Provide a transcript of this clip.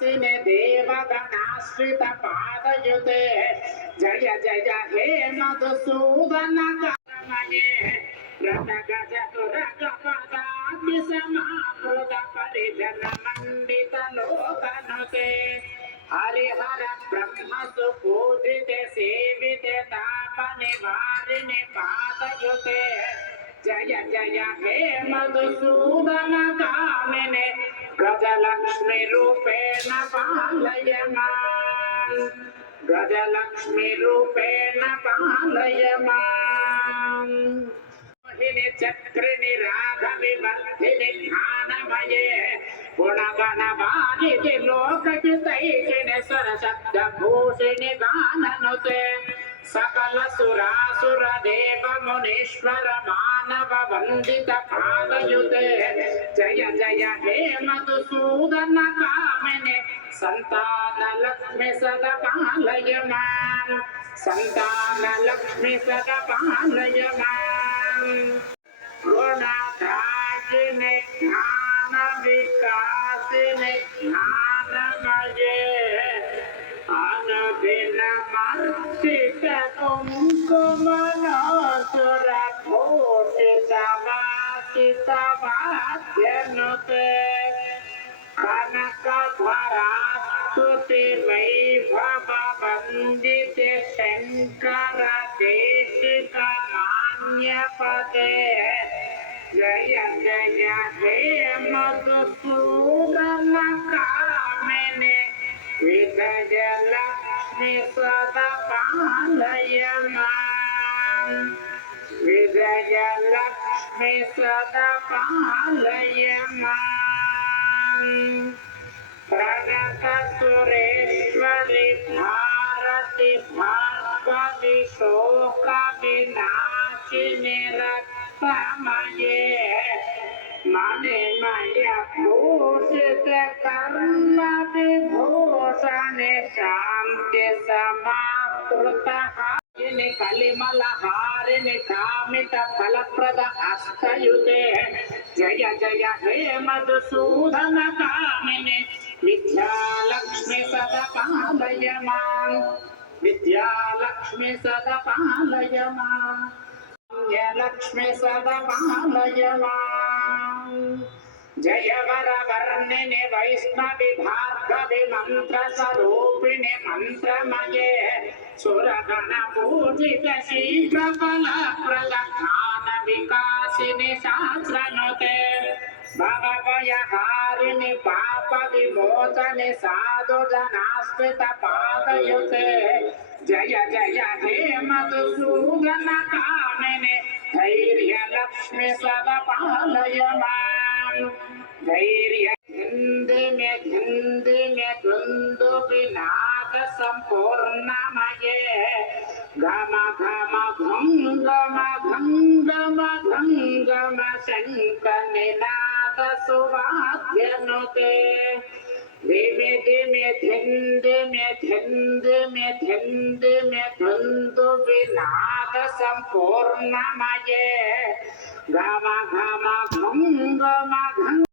विकासिने देवगणाश्रित पादयुते जय जय हे मधुसूदन कामये रटगजतुरगपदाति समावृत परिजन मंडित लोकनुते हरिहर ब्रह्म सुपूजिते सेविते ताप निवारिणे पादयुते जय जय हे मधुसूदन कामिने गजलक्ष्मी रूपेण पालय मां गजलक्ष्मी रूपेण पालय मां मोहिनी चक्रिणि राघविवर्धिनि ज्ञानमये गुणगणवानिधि लोकहितैषिणि स्वरशब्दभूषिणि गाननुते सकल सुरासुर देव मुनीश्वर मानव वंदित पादयुते जय जय हे मधुसूदन कामिने संतान लक्ष्मी सदा पालय मां संतान लक्ष्मी सदा पालय मां गुणदायिने ज्ञान विकासिने ज्ञानमये अनुदिनमर्चित कुङ्कुमनासुरघोषितवासितवाद्यनुते कनकधरास्तुति वैभववन्दिते शङ्कर देशिक मान्यपदे जय जय हे मधुसूदन कामिने विजयलक्ष्मी सदा पालय मां विजयलक्ष्मी सदा पालय मां प्रणत सुरेश्वरि भारति भार्गवि शोक विनाशिनि रक्तमये मणिमय भूषित कर्म विभूषणे शांति समाकृतः कलिमलहारिणि कामित फलप्रद अष्टयुते जय जय हे मधुसूदन कामिने विद्यालक्ष्मी सदा पालय मां विद्यालक्ष्मी सदा पालय मां लक्ष्मी सदा पालय मां जय वरवर्णिनि वैष्णवि भार्गवि मंत्र स्वरूपिणि मंत्रमये सुरगण पूजित शीघ्र फलप्रद ज्ञान विकासिनि शास्त्रनुते भवभयहारिणि पाप विमोचने साधु जनाश्रित पादयुते जय जय हे मधुसूदन कामिने धैर्य लक्ष्मी सदा पालय मां धैर्य धन्धे में द्वंद्व विनाद संपूर्णमये घम घम घंगम घंगम घंगम शंख निनाद सुवाद्यनुते धीमे धीमे द्वंद्व विनाद संपूर्णमये घम घम घंगम घंग